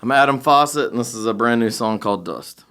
I'm Adam Faucett, and this is a brand new song called Dust.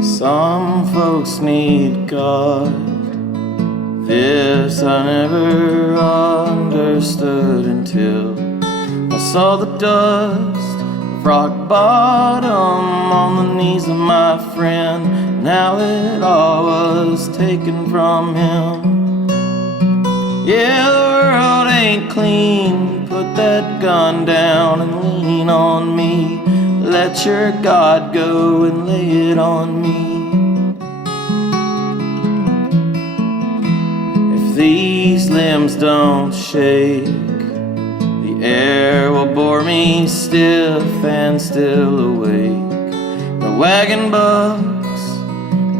Some folks need God. This I never understood until I saw the dust of rock bottom on the knees of my friend. Now it all was taken from him. Yeah, the world ain't clean. Put that gun down and lean on me. Let your God go and lay it on me. If these limbs don't shake, the air will bore me stiff and still awake. The wagon bucks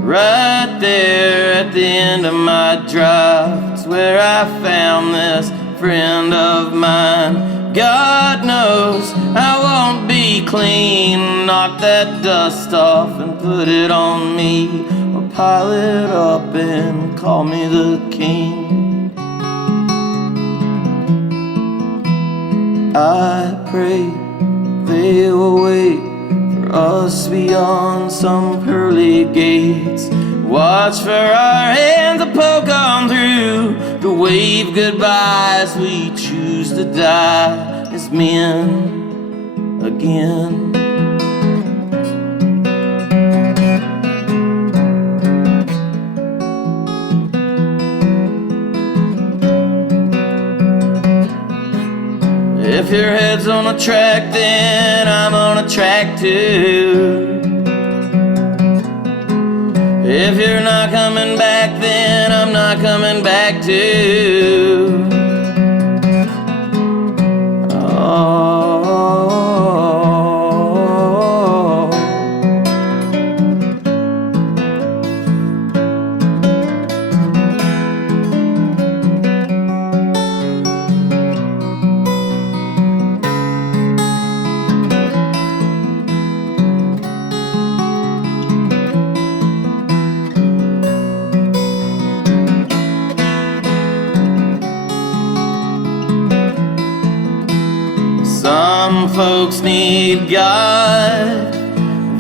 right there at the end of my drive. It's where I found this friend of mine. God knows I won't be clean. Knock that dust off and put it on me, or pile it up and call me the king. I pray they will wait for us beyond some pearly gates. Watch for our hands to poke on through, to wave goodbye as we choose to die as men again. If your head's on a track, then I'm on a track too. If you're not coming back, then I'm not coming back too. Oh. Some folks need God.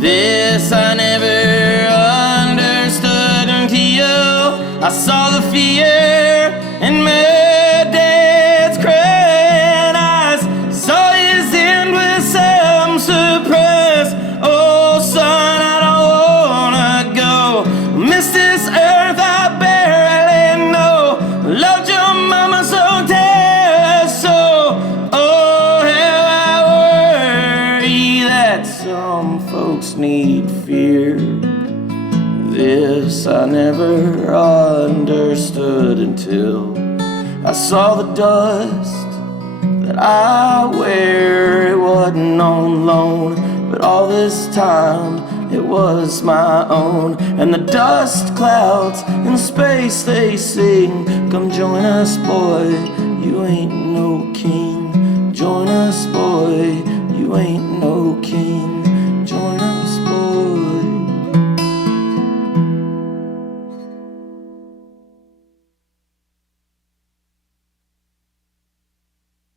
This I never understood until I saw the fear in my dad's crying eyes. Saw his end with some surprise. Oh son, I don't wanna go. Miss this earth I barely know. Loved your mama so dead, so some folks need fear. This I never understood until I saw the dust that I wear. It wasn't on loan, but all this time it was my own. And the dust clouds in space, they sing, come join us boy, you ain't no king. Join us boy,